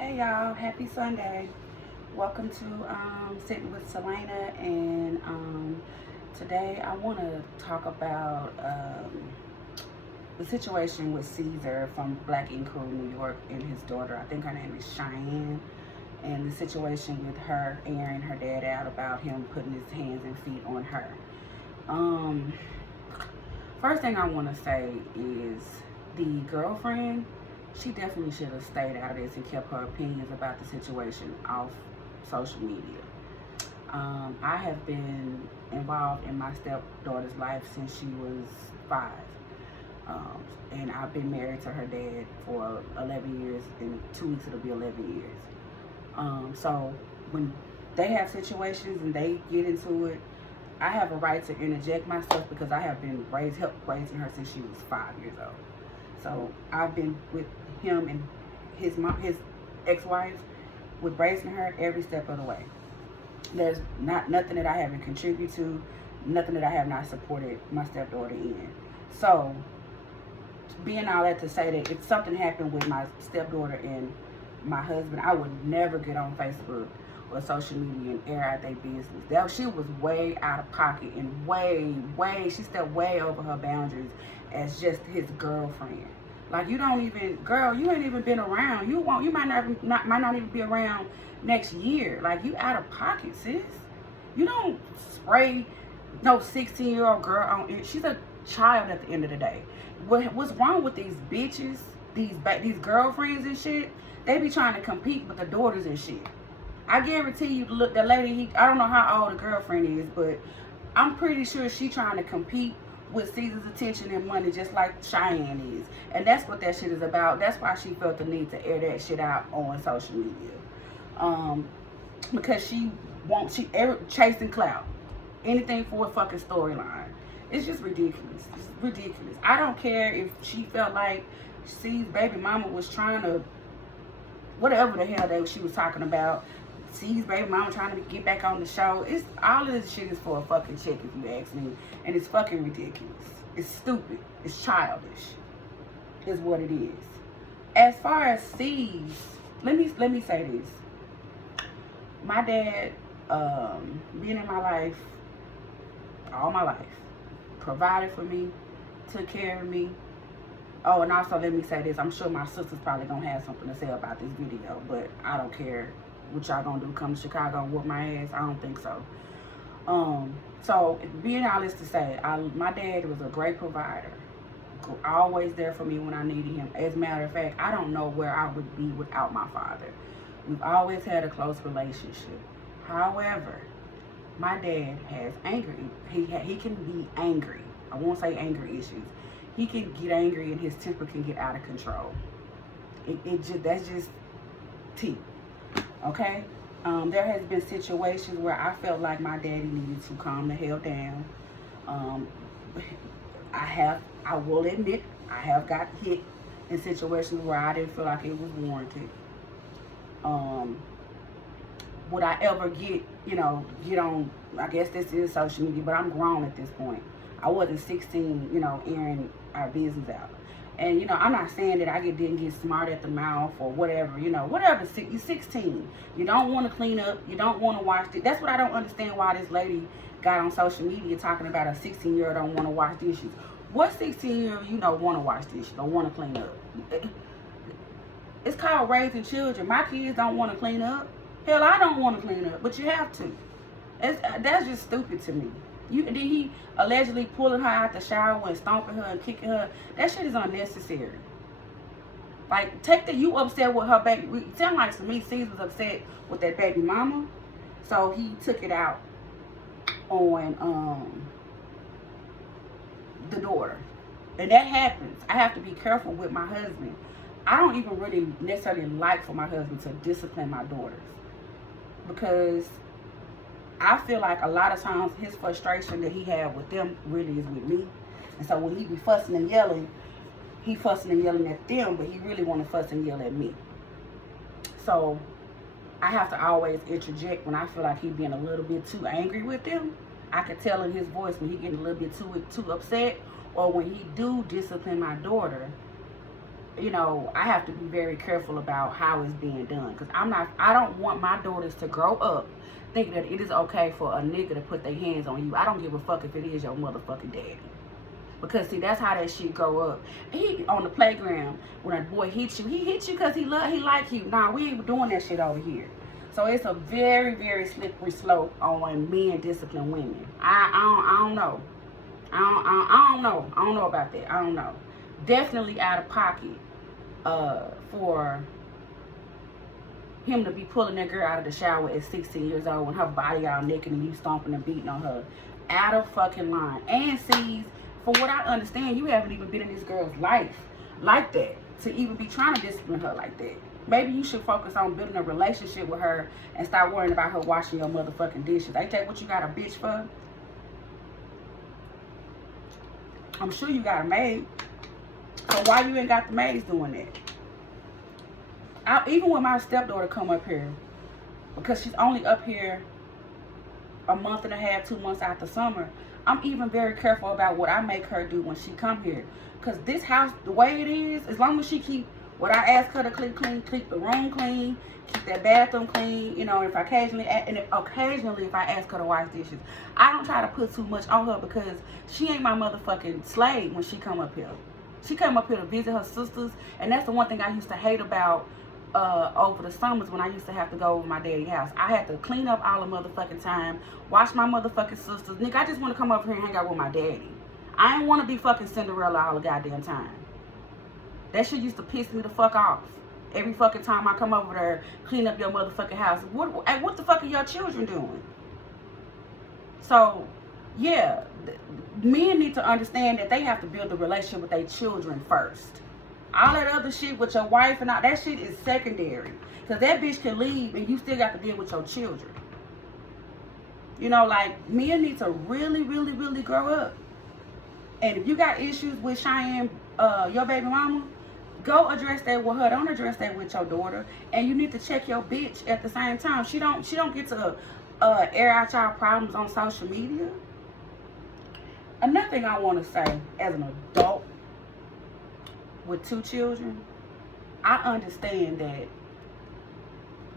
Hey y'all, happy Sunday. Welcome to Sitting with Solana, and today I want to talk about the situation with Ceasar from Black Ink Crew, New York, and his daughter. I think her name is Cheyenne, and the situation with her airing her dad out about him putting his hands and feet on her. First thing I want to say is the girlfriend, she definitely should have stayed out of this and kept her opinions about the situation off social media. I have been involved in my stepdaughter's life since she was 5. And I've been married to her dad for 11 years. In 2 weeks it'll be 11 years. So when they have situations and they get into it, I have a right to interject myself because I have been helped raising her since she was 5 years old. So I've been with him and his ex-wife, with raising her every step of the way. There's nothing that I haven't contributed to, nothing that I have not supported my stepdaughter in. So being all that to say that if something happened with my stepdaughter and my husband, I would never get on Facebook or social media and air out their business. She was way out of pocket and she stepped way over her boundaries as just his girlfriend. Like, you don't even, girl, you ain't even been around. You might not even be around next year. Like, you out of pocket, sis. You don't spray no 16-year-old girl on it. She's a child at the end of the day. What's wrong with these bitches, these girlfriends and shit? They be trying to compete with the daughters and shit. I guarantee you, look, the lady, I don't know how old the girlfriend is, but I'm pretty sure she trying to compete with Caesar's attention and money just like Cheyenne is. And that's what that shit is about. That's why she felt the need to air that shit out on social media. Because she chasing clout. Anything for a fucking storyline. It's just ridiculous. It's ridiculous. I don't care if she felt like C's baby mama was trying to, whatever the hell she was talking about. C's baby mama trying to get back on the show. It's all of this shit is for a fucking check, if you ask me. And it's fucking ridiculous. It's stupid. It's childish. Is what it is. As far as C's, let me say this. My dad, being in my life, all my life, provided for me, took care of me. Oh, and also let me say this. I'm sure my sister's probably gonna have something to say about this video, but I don't care what y'all gonna do. Come to Chicago and whoop my ass? I don't think so. So being honest to say, my dad was a great provider. Always there for me when I needed him. As a matter of fact, I don't know where I would be without my father. We've always had a close relationship. However, my dad has anger. He can be angry. I won't say anger issues. He can get angry and his temper can get out of control. That's just tea. Okay? There has been situations where I felt like my daddy needed to calm the hell down. I will admit, I have got hit in situations where I didn't feel like it was warranted. Would I ever get on, I guess this is social media, but I'm grown at this point. I wasn't 16, airing our business out. And, I'm not saying that I didn't get smart at the mouth or whatever, whatever. You're 16. You don't want to clean up. You don't want to wash it. That's what I don't understand, why this lady got on social media talking about a 16-year-old don't want to wash dishes. What 16-year-old, want to wash dishes, don't want to clean up? It's called raising children. My kids don't want to clean up. Hell, I don't want to clean up, but you have to. That's just stupid to me. Then he allegedly pulling her out the shower and stomping her and kicking her. That shit is unnecessary. Like, you upset with her baby. It sounds like to me, Caesar was upset with that baby mama. So he took it out on the daughter. And that happens. I have to be careful with my husband. I don't even really necessarily like for my husband to discipline my daughters. Because I feel like a lot of times his frustration that he had with them really is with me. And so when he be fussing and yelling, he fussing and yelling at them, but he really want to fuss and yell at me. So I have to always interject when I feel like he being a little bit too angry with them. I can tell in his voice when he getting a little bit too upset, or when he do discipline my daughter, you know, I have to be very careful about how it's being done. Because I don't want my daughters to grow up thinking that it is okay for a nigga to put their hands on you. I don't give a fuck if it is your motherfucking daddy. Because, see, that's how that shit grow up. He, on the playground, when a boy hits you, he hits you because he like you. Nah, we ain't doing that shit over here. So it's a very, very slippery slope on men discipline women. I don't know. I don't know. I don't know about that. I don't know. Definitely out of pocket for him to be pulling that girl out of the shower at 16 years old when her body all naked and you stomping and beating on her. Out of fucking line. And sees, for what I understand, you haven't even been in this girl's life like that to even be trying to discipline her like that. Maybe you should focus on building a relationship with her and stop worrying about her washing your motherfucking dishes. Ain't that what you got a bitch for? I'm sure you got a maid. So why you ain't got the maids doing that? Even when my stepdaughter come up here, because she's only up here a month and a half, 2 months after summer, I'm even very careful about what I make her do when she come here. Because this house, the way it is, as long as she keep what I ask her to keep the room clean, keep that bathroom clean, you know, if occasionally if I ask her to wash dishes, I don't try to put too much on her because she ain't my motherfucking slave when she come up here. She came up here to visit her sisters, and that's the one thing I used to hate about over the summers when I used to have to go over my daddy's house. I had to clean up all the motherfucking time, wash my motherfucking sisters. Nigga, I just want to come over here and hang out with my daddy. I ain't want to be fucking Cinderella all the goddamn time. That shit used to piss me the fuck off. Every fucking time I come over there, clean up your motherfucking house. What the fuck are your children doing? So, yeah, men need to understand that they have to build a relationship with their children first. All that other shit with your wife and all that shit is secondary. Because that bitch can leave and you still got to deal with your children. You know, like, men need to really, really, really grow up. And if you got issues with Cheyenne, your baby mama, go address that with her. Don't address that with your daughter. And you need to check your bitch at the same time. She don't get to air out y'all problems on social media. Another thing I want to say as an adult with 2 children, I understand that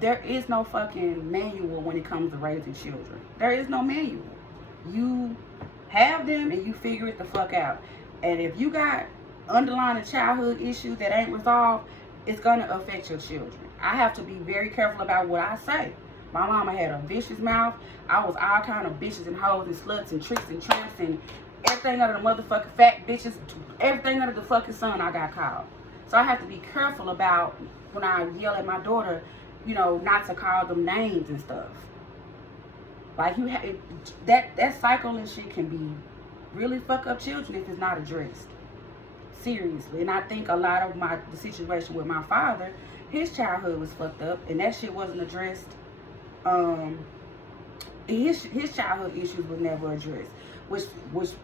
there is no fucking manual when it comes to raising children. There is no manual. You have them and you figure it the fuck out. And if you got underlying childhood issues that ain't resolved, it's gonna affect your children. I have to be very careful about what I say. My mama had a vicious mouth. I was all kind of bitches and hoes and sluts and tricks and tramps and everything under the motherfucking fat bitches, everything under the fucking sun I got called. So I have to be careful about when I yell at my daughter, you know, not to call them names and stuff. Like that cycle and shit can be really fuck up children if it's not addressed. Seriously. And I think a lot of the situation with my father, his childhood was fucked up and that shit wasn't addressed. His childhood issues were never addressed, which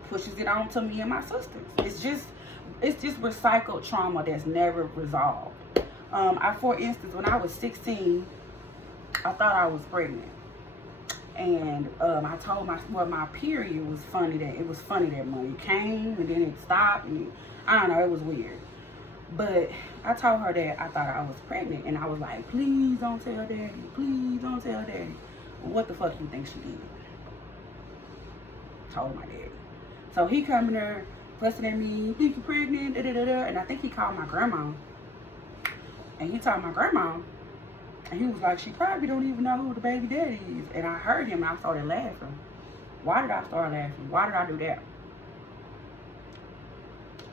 pushes it on to me and my sisters. It's just recycled trauma that's never resolved. For instance, when I was 16, I thought I was pregnant. And I told my period was funny that month. It came and then it stopped and I don't know, it was weird. But I told her that I thought I was pregnant and I was like, please don't tell daddy, please don't tell daddy. Well, what the fuck you think she did? Told my daddy. So he coming there fussing at me, think you pregnant, and I think he called my grandma. And he told my grandma, and he was like, she probably don't even know who the baby daddy is. And I heard him and I started laughing. Why did I start laughing? Why did I do that?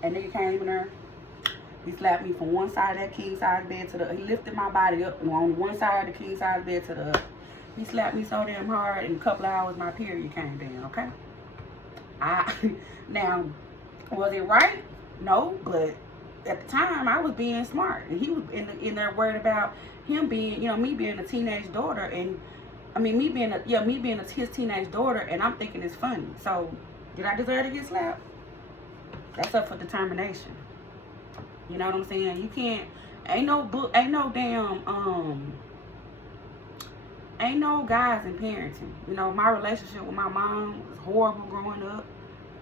And nigga came in there. He slapped me from one side of that king size bed to the other. He lifted my body up and on one side of the king size bed to the other. He slapped me so damn hard in a couple of hours my period came down, okay? Now, was it right? No, but at the time I was being smart. And he was in there worried about him being, you know, me being a teenage daughter and me being his teenage daughter, and I'm thinking it's funny. So, did I deserve to get slapped? That's up for determination. You know what I'm saying? You can't, ain't no guys in parenting. You know, my relationship with my mom was horrible growing up.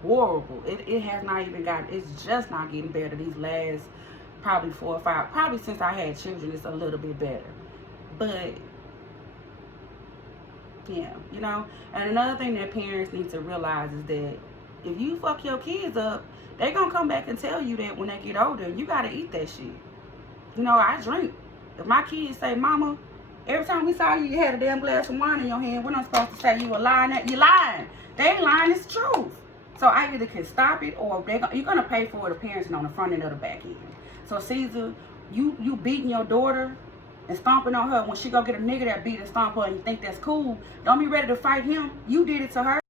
Horrible. It has not even it's just not getting better these last probably 4 or 5, probably since I had children, it's a little bit better. But yeah, you know. And another thing that parents need to realize is that if you fuck your kids up, they gonna come back and tell you that when they get older. You gotta eat that shit. You know, I drink. If my kids say, Mama, every time we saw you, you had a damn glass of wine in your hand, we're not supposed to say you a lying. You lying. They ain't lying, it's the truth. So I either can stop it, or you're gonna pay for it, the parenting on the front end or the back end. So Ceasar, you beating your daughter and stomping on her when she go get a nigga that beat and stomp her and you think that's cool, don't be ready to fight him. You did it to her.